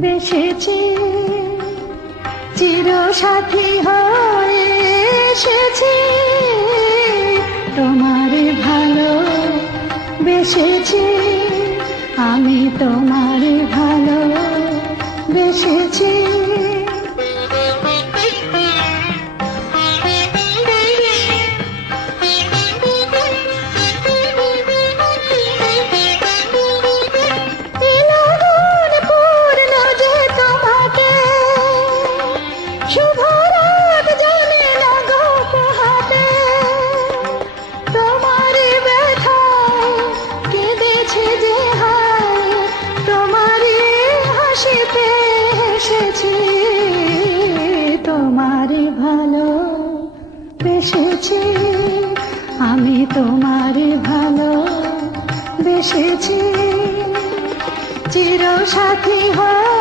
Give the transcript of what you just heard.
বেসেছি, চিরসাথী হয়ে এসেছি, তোমার ভালো বেসেছি, আমি তোমার ভালো বেসেছি। তোমারে ভালো বেসেছি, আমি তোমারে ভালো বেসেছি, চিরসাথী হয়।